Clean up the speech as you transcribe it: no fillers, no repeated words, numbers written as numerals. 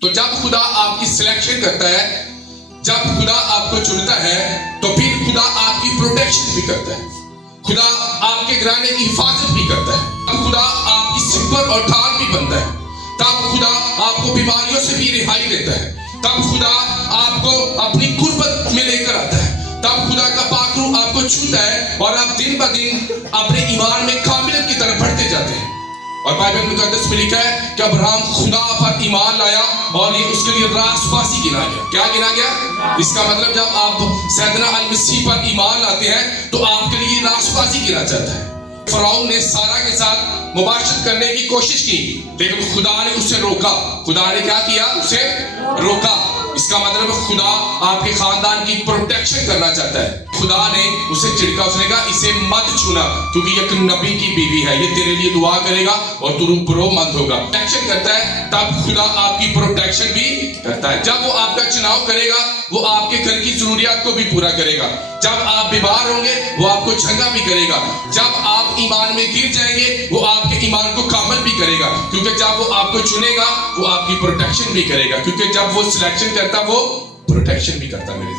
تو جب خدا آپ کی سلیکشن کرتا ہے، جب خدا آپ کو چنتا ہے، تو پھر خدا آپ کی پروٹیکشن بھی کرتا ہے، خدا آپ کے گھرانے کی حفاظت بھی کرتا ہے، تب خدا آپ کی سپر اور ڈھال بھی بنتا ہے، تب خدا آپ کو بیماریوں سے بھی رہائی دیتا ہے، تب خدا آپ کو اپنی قربت میں لے کر آتا ہے، تب خدا کا پاک روح آپ کو چھوتا ہے اور آپ دن بہ دن اپنے ایمان میں کاملیت کی طرف بڑھتے جاتے ہیں۔ اور بائبل مقدس میں لکھا ہے کہ ابراہیم خدا پر ایمان لایا اور یہ اس کے لیے راست بازی گنا گیا۔ کیا گنا گیا؟ اس کا مطلب جب آپ سیدنا المسیح پر ایمان لاتے ہیں تو آپ کے لیے راست بازی گنا چاہتا ہے۔ فرعون نے سارا کے ساتھ مباشرت کرنے کی کوشش کی، لیکن خدا نے اسے روکا۔ خدا نے کیا کیا؟ اسے روکا۔ اس کا مطلب خدا آپ کے خاندان کی پروٹیکشن کرنا چاہتا ہے۔ خدا نے اسے چڑکا، اس نے کہا اسے مت چھونا کیونکہ یہ ایک نبی کی بیوی ہے، یہ تیرے لیے دعا کرے گا اور تو روح مند ہوگا۔ پروٹیکشن کرتا ہے تب خدا آپ کی پروٹیکشن بھی کرتا ہے۔ جب وہ آپ کا چناؤ کرے گا وہ آپ کے گھر کی ضروریات کو بھی پورا کرے گا۔ جب آپ بیمار ہوں گے وہ آپ کو چنگا بھی کرے گا۔ جب آپ ایمان میں گر جائیں گے وہ آپ کے ایمان کو کامل بھی کرے گا، کیونکہ جب وہ آپ کو چنے گا وہ آپ کی پروٹیکشن بھی کرے گا، کیونکہ جب وہ سلیکشن کرتا وہ پروٹیکشن بھی کرتا۔ میرے